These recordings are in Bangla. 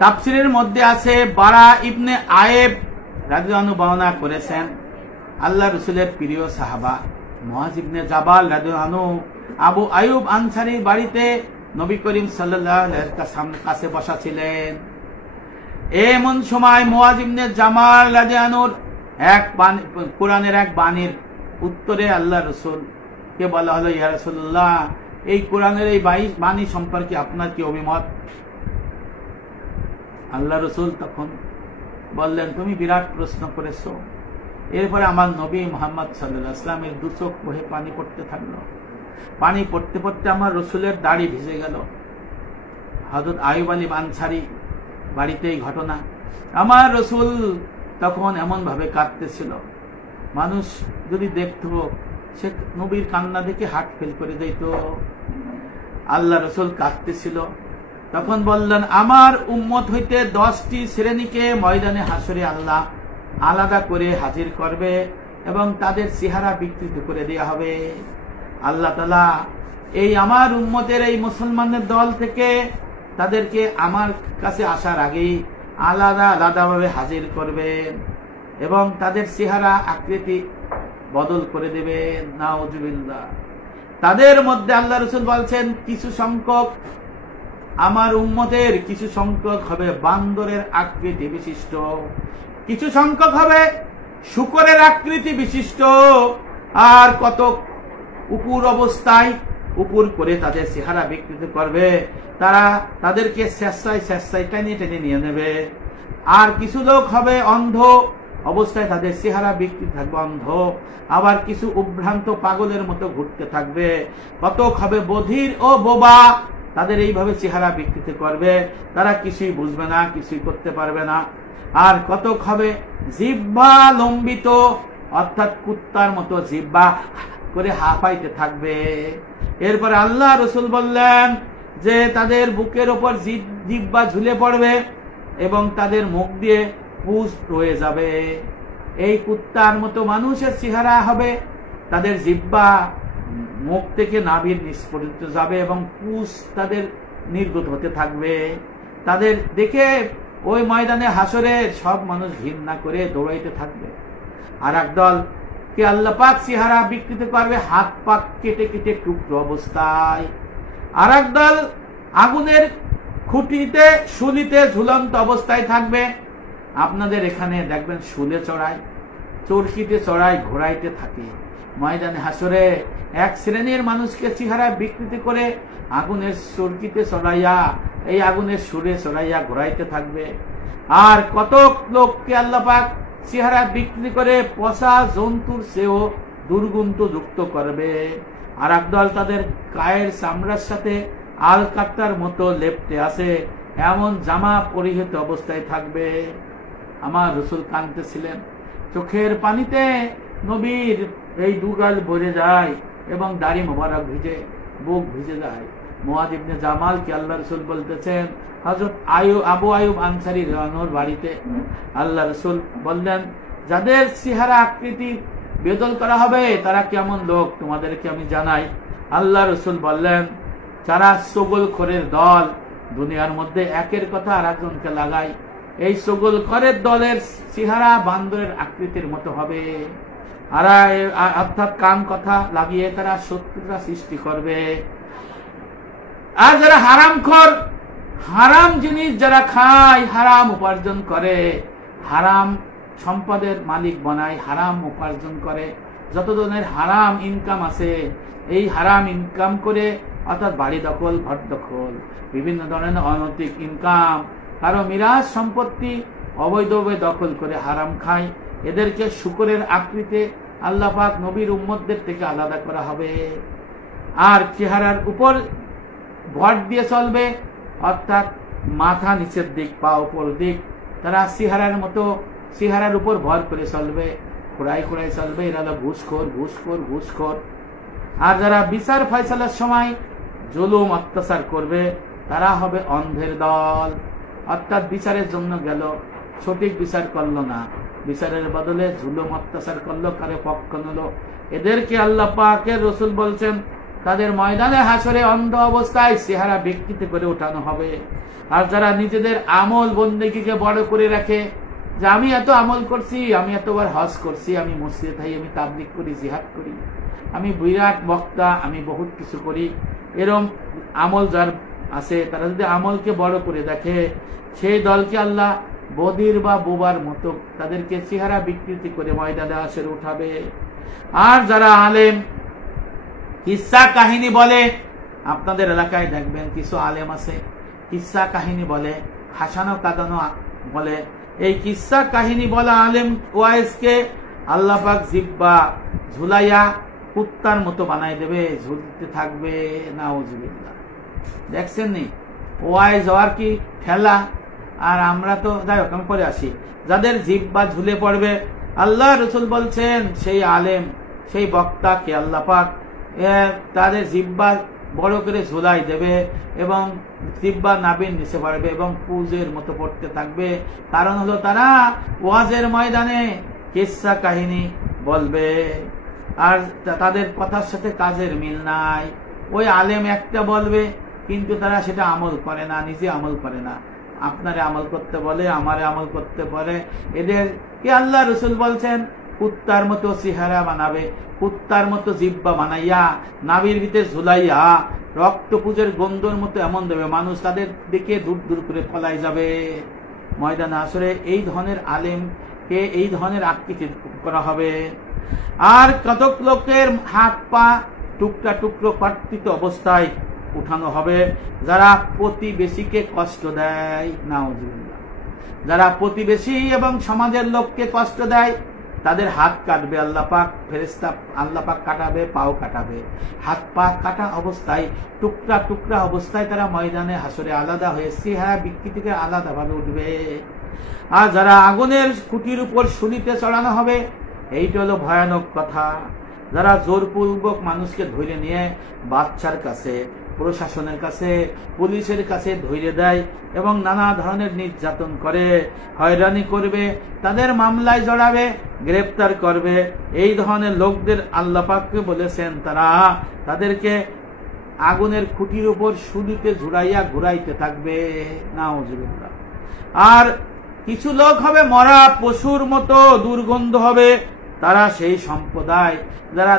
তাফসীরের মধ্যে আছে বারা ইবনে আয়েব রাদিয়াল্লাহু আনহু বর্ণনা করেছেন, আল্লাহ রাসূলের প্রিয় সাহাবা মুআয ইবনে জাবাল রাদিয়াল্লাহু আনহু আবু আইয়ুব আনসারীর বাড়িতে নবী করিম সাল্লাল্লাহু আলাইহি ওয়াসাল্লামের কাছে বসা ছিলেন। এমন সময় মুআয ইবনে জামাল রাদিয়াল্লাহু আনহুর কোরআনের এক বাণীর উত্তরে আল্লাহ রাসূল কে বলা হলো, ইয়া রাসূলুল্লাহ, এই কোরআনের এই বাণী সম্পর্কে আপনার কি অভিমত? আল্লাহ রাসূল তখন বললেন, তুমি বিরাট প্রশ্ন করেছো। এরপরে আমার নবী মুহাম্মদ সাল্লাল্লাহু আলাইহি ওয়াসাল্লামের দু চোখ বহে পানি পড়তে থাকলো। পানি পড়তে পড়তে আমার রাসূলের দাড়ি ভিজে গেল। হযরত আইয়ুব আলী আনসারী বাড়িতে এই ঘটনা। আমার রাসূল তখন এমন ভাবে কাঁদতেছিল, মানুষ যদি দেখতো সে নবীর কান্না দেখে হার্ট ফেল করে যেত। আল্লাহ রাসূল কাঁদতেছিল। তখন বললেন, আমার উম্মত হইতে 10টি শ্রেণীকে ময়দানে হাসরে আল্লাহ আলাদা করে হাজির করবে এবং তাদের চেহারা বিকৃত করে দেওয়া হবে। আল্লাহ তাআলা এই আমার উম্মতের এই মুসলমানদের দল থেকে তাদেরকে আমার কাছে আসার আগেই আলাদা আলাদাভাবে হাজির করবেন এবং তাদের চেহারা আকৃতি বদল করে দেবেন। নাউজুবিল্লাহ। তাদের মধ্যে আল্লাহ রাসূল বলছেন, কিছু সংখ্যক আমার উম্মতের কিছু সংখ্যক হবে বান্দরের আকৃতি বিশিষ্ট, কিছু সংখ্যক হবে শূকরের আকৃতি বিশিষ্ট, আর কত উপর অবস্থায় উপর করে তাদের চেহারা বিকৃত করবে, তারা তাদেরকে স্বেচ্ছায় টেনে টেনে নিয়ে নেবে। আর কিছু লোক হবে অন্ধ অবস্থায়, তাদের চেহারা বিকৃত থাকবে অন্ধ, আবার কিছু উদ্ভ্রান্ত পাগলের মতো ঘুরতে থাকবে। কতক হবে বধির ও বোবা, তাদের এইভাবে চেহারা বিকৃত করবে, তারা কিছুই বুঝবে না, কিছুই করতে পারবে না। আর কতক হবে জিহ্বা লম্বিত, অর্থাৎ কুত্তার মতো জিহ্বা করে হাঁপাইতে থাকবে। এরপরে আল্লাহ রাসূল বললেন যে তাদের বুকের ওপর জিহ্বা ঝুলে পড়বে এবং তাদের মুখ দিয়ে পুঁজ রয়ে যাবে। এই কুত্তার মতো মানুষের চেহারা হবে, তাদের জিহ্বা মুখ থেকে নাভির নিচ পর্যন্ত যাবে এবং পুঁজ তাদের নির্গত হতে থাকবে। তাদের দেখে ওই ময়দানে হাসরে সব মানুষ ঘৃণা করে দৌড়াইতে থাকবে। আর একদল কে আল্লাহ পাক চেহারা বিকৃত করবে হাত পাক কেটে কেটে টুকরো অবস্থায়। আর একদল আগুনের খুঁটিতে শুলিতে ঝুলন্ত অবস্থায় থাকবে। আপনাদের এখানে দেখবেন শুলে চড়ায়, চরকিতে চড়ায়, ঘোরাইতে থাকে। ময়দানে হাসরে এক শ্রেণীর মানুষকে চেহারা বিকৃতি করে আগুনের চরকিতে চড়াইয়া, এই আগুনের সুরে চড়াইয়া ঘোরাইতে থাকবে। আর কতক লোককে আল্লাহ পাক চেহারা বিকৃতি করে পচা জন্তুর চেয়েও দুর্গন্ধ যুক্ত করবে। আর একদল তাদের গায়ের চামড়ার সাথে আলকাত্তার মতো লেপ্টে আছে এমন জামা পরিহিত অবস্থায় থাকবে। আমার রাসূল কাঁদতেছিলেন, চোখের পানিতে নবীর এই দুগাল ভরে যায় এবং দাড়ি মোবারক ভিজে, বুক ভিজে যায়। মুআয ইবনে জামাল কে আল্লাহ রাসূল বলতেছেন, হযরত আবু আইয়ুব আনসারী রানোর বাড়িতে আল্লাহ রাসূল বললেন, যাদের চেহারা আকৃতি বদল করা হবে তারা কেমন লোক তোমাদেরকে আমি জানাই। আল্লাহ রাসূল বললেন, যারা সগলখোরের দল, দুনিয়ার মধ্যে একের কথা আর একজনকে লাগায়, এই সগলখোরের দলের চেহারা বান্দরের আকৃতির মতো হবে। আর অর্থাৎ কান কথা লাগিয়ে তারা শত্রুতা সৃষ্টি করবে। আর যারা হারামখোর, হারাম জিনিস যারা খায়, হারাম উপার্জন করে, হারাম সম্পদের মালিক বানায়, হারাম উপার্জন করে, যত ধরনের হারাম ইনকাম আছে, এই হারাম ইনকাম করে, অর্থাৎ বাড়ি দখল, ঘর দখল, বিভিন্ন ধরনের অনৈতিক ইনকাম, কারো মিরাজ সম্পত্তি অবৈধভাবে দখল করে হারাম খায়, এদেরকে শূকরের আকৃতিতে আল্লাহ পাক নবীর উম্মতদের থেকে আলাদা করা হবে। আর চেহারার উপর ভর দিয়ে চলবে, অর্থাৎ মাথা নিচের দিক, পা উপর দিক, তারা চেহারার মতো চেহারার উপর ভর করে চলবে, খোড়াই খোড়াই চলবে। এরা হলো ঘুষখোর, ঘুষখোর, ঘুষখোর। আর যারা বিচার ফয়সালার সময় জুলুম অত্যাচার করবে, তারা হবে অন্ধের দল। অর্থাৎ বিচারের জন্য গেল, সঠিক বিচার করলো না, বিচারের বদলে জুলুম অত্যাচার করলো, কারে পক্ষ নিল। এদেরকে আল্লাহ পাকের রাসূল বলছেন, তাদের ময়দানে হাসরে অন্ধ অবস্থায় চেহারা বিকৃত করে উঠানো হবে। আর যারা নিজেদের আমল বন্দেগীকে বড় করে রাখে, যে আমি এত আমল করছি, আমি এতবার হজ করছি, আমি মসজিদে থাকি, আমি তাবলীগ করি, জিহাদ করি, আমি বিরাট বক্তা, আমি বহুত কিছু করি, এরম আমল যার আছে, তারা যদি আমলকে বড় করে দেখে, সেই দলকে আল্লাহ বদির বা বোবার মতো তাদেরকে চেহারা বিকৃতি করে ময়দানে হাসরে উঠাবে। আর যারা আলেম কিসসা কাহিনী বলে, আপনাদের এলাকায় দেখবেন কিছু আলেম আছে কিসসা কাহিনী বলে, হাসানো কাঁদানো বলে। এই কিসসা কাহিনী বলা আলেম ওয়াইজকে আল্লাহ পাক জিব্বা ঝুলাইয়া কুত্তার মতো বানাই দেবে, ঝুলতে থাকবে। নাউজুবিল্লাহ। দেখছেন নি ওয়াইজ হওয়ার কি ঠেলা। আর আমরা তো যাই হোক, আমি পরে আসি, যাদের জিব্বা ঝুলে পড়বে, আল্লাহ রসুল বলছেন সেই আলেম সেই বক্তাকে আল্লাহ পাক তাদের জিব্বা বড় করে ঝুলাই দেবে এবং জিব্বা নাবির নিচে পড়বে এবং পুজের মতো পড়তে থাকবে। কারণ হলো তারা ওয়াজের ময়দানে কিসসা কাহিনী বলবে, আর তাদের কথার সাথে কাজের মিল নাই। ওই আলেম একটা বলবে, কিন্তু তারা সেটা আমল করে না, নিজে আমল করে না। আপনারে আমল করতে বলে, আমারে আমল করতে বলে। এদের কি আল্লাহ রসুল বলছেন কুত্তার মতো চেহারা বানাবে, কুত্তার মতো জিব্বা বানাইয়া নাভির ভিতরে ঝুলাইয়া রক্ত পুজের গন্ধর মতো এমন দেবে, মানুষ তাদের দিকে দূর দূর করে পলাই যাবে ময়দানে হাসরে। এই ধরনের আলেমকে এই ধরনের আকৃতি করা হবে। আর কতক লোকের হাত পা টুকরা টুকরো কর্তৃত অবস্থায় উঠানো হবে, যারা প্রতিবেশীকে কষ্ট দেয়। নাউজুবিল্লাহ। যারা প্রতিবেশী এবং সমাজের লোককে কষ্ট দেয়, তাদের হাত কাটবে আল্লাহ পাক, ফেরেশতা আল্লাহ পাক কাটাবে, পাও কাটাবে। হাত পা কাটা অবস্থায় টুকরা টুকরা অবস্থায় তারা ময়দানে হাসরে আলাদা হয়ে চেহারা বিকৃতিকে আলাদা ভাবে উঠবে। আর যারা আগুনের খুঁটির উপর শুলিতে চড়ানো হবে, এইটা হলো ভয়ানক কথা। যারা জোরপূর্বক মানুষকে ধরে নিয়ে বাচ্চার কাছে, প্রশাসনের কাছে, পুলিশের কাছে ধরে দেয় এবং নানা ধরনের নির্যাতন করে, হয়রানি করবে, তাদের মামলায় জড়াবে, গ্রেফতার করবে, এই ধরনের লোকদের আল্লাহ পাককে বলেছেন তাদেরকে আগুনের খুঁটির উপর শুলিতে ঝুড়াইয়া ঘুরাইতে থাকবে। নাউজুবিল্লাহ। আর কিছু লোক হবে মরা পশুর মতো, দুর্গন্ধ হবে। তারা সেই সম্প্রদায় যারা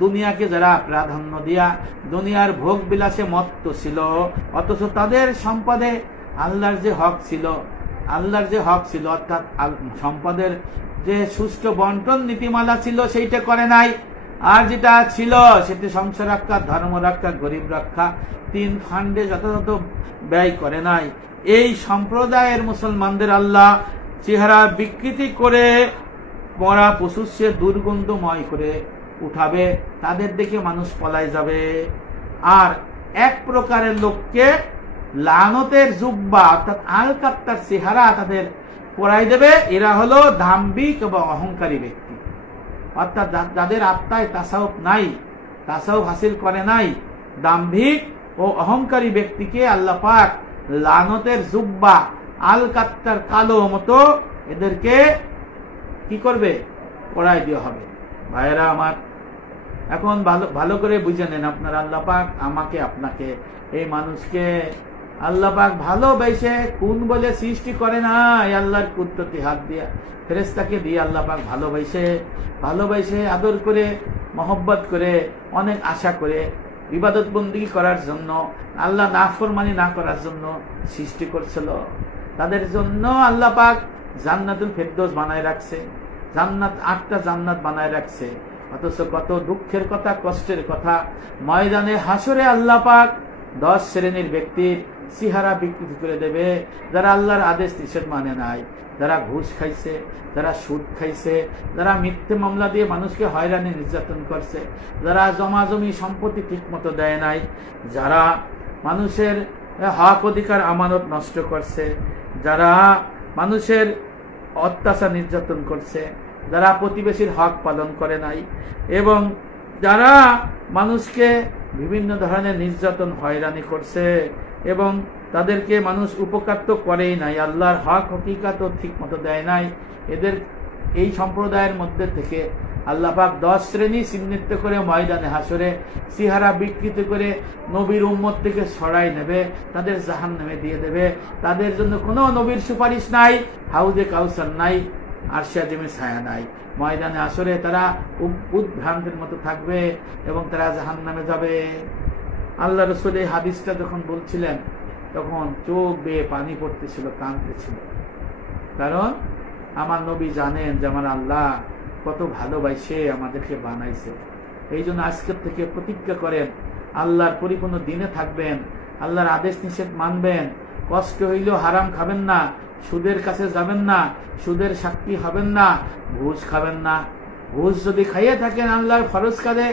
দুনিয়াকে যারা প্রাধান্য দিয়া দুনিয়ার ভোগ বিলাসে মত্ত ছিল, অথচ তাদের সম্পদে আল্লাহর যে হক ছিল অর্থাৎ সম্পদের যে সুষ্ঠু বন্টন নীতিমালা ছিল সেইটা করে নাই। আর যেটা ছিল সেটি সংসার রক্ষা, ধর্ম রক্ষা, গরিব রক্ষা, 3 ফান্ডে যথাযথ ব্যয় করে নাই। এই সম্প্রদায়ের মুসলমানদের আল্লাহ চেহারা বিকৃতি করে মরা পশুর সে দুর্গন্ধময় করে উঠাবে, তাদের দেখে মানুষ পলাই যাবে। আর এক প্রকারের লোককে লানতের জুব্বা অর্থাৎ আলকাত্তার চেহারা তাদের পরাই দেবে। এরা হলো দাম্ভিক এবং অহংকারী ব্যক্তি, অর্থাৎ যাদের আত্মায় তাসাউফ নাই, তাসাউফ হাসিল করে নাই, দাম্ভিক ও অহংকারী ব্যক্তিকে আল্লাহ পাক লানতের জুব্বা আলকাত্তার কালো মতো এদেরকে কি করবে, পরাই দেওয়া হবে। ভাইয়েরা আমার, এখন ভালো করে বুঝে নেন আপনারা, আল্লাহ পাক আমাকে আপনাকে এই মানুষকে আল্লাহ পাক ভালোবেসে কোন বলে সৃষ্টি করে না, আল্লাহর কুদরতি হাত দিয়া ফেরেশতাকে দিয়ে আল্লাহ পাক ভালোবেসে আদর করে মহব্বত করে অনেক আশা করে ইবাদত বন্দেগী করার জন্য, আল্লাহ নাফরমানি না করার জন্য সৃষ্টি করছিল। তাদের জন্য আল্লাহ পাক জান্নাতুল ফেরদৌস বানায় রাখছে, 8টা জান্নাত বানায় রাখছে। অথচ কত দুঃখের কথা, কষ্টের কথা, ময়দানে হাসরে আল্লাহ পাক 10 শ্রেণীর ব্যক্তির চেহারা বিকৃতি করে দেবে, যারা আল্লাহর আদেশ নিষেধ মানে নাই, যারা ঘুষ খাইছে, যারা সুদ খাইছে, যারা মিথ্যে মামলা দিয়ে মানুষকে হয়রানি নির্যাতন করছে, যারা জমাজমি সম্পত্তি ঠিক মতো দেয় নাই, যারা মানুষের হক অধিকার আমানত নষ্ট করছে, যারা মানুষের অত্যাচার নির্যাতন করছে, যারা প্রতিবেশীর হক পালন করে নাই, এবং যারা মানুষকে বিভিন্ন ধরনের নির্যাতন হয়রানি করছে এবং তাদেরকে মানুষ উপকার তো করেই নাই, আল্লাহর হক হকিকত ঠিক মতো দেয় নাই, এদের এই সম্প্রদায়ের মধ্যে থেকে আল্লাহ পাক 10 শ্রেণী চিহ্নিত করে ময়দানে হাসরে চেহারা বিকৃত করে নবীর উম্মত থেকে সরাই নেবে, তাদের জাহান্নামে দিয়ে দেবে। তাদের জন্য কোনো নবীর সুপারিশ নাই, হাউজে কাউসার নাই, আরশে আজিমের ছায়া নাই। ময়দানে হাসরে তারা উদ্ভ্রান্তের মতো থাকবে এবং তারা জাহান্নামে যাবে। আল্লাহ রাসূল এই হাদিসটা যখন বলছিলেন তখন চোখ বেয়ে পানি পড়তেছিল, কাঁদতেছিল। কারণ আমার নবী জানেন যে আমার আল্লাহ কত ভালোবাসে আমাদেরকে বানাইছে। এই জন্য আজকের থেকে প্রতিজ্ঞা করেন আল্লাহর পরিপূর্ণ দিনে থাকবেন, আল্লাহর আদেশ নিষেধ মানবেন, কষ্ট হইলেও হারাম খাবেন না, সুদের কাছে যাবেন না, সুদের সাক্ষী হবেন না, ঘুষ খাবেন না। ঘুষ যদি খাইয়ে থাকেন আল্লাহর ফরজ কাজে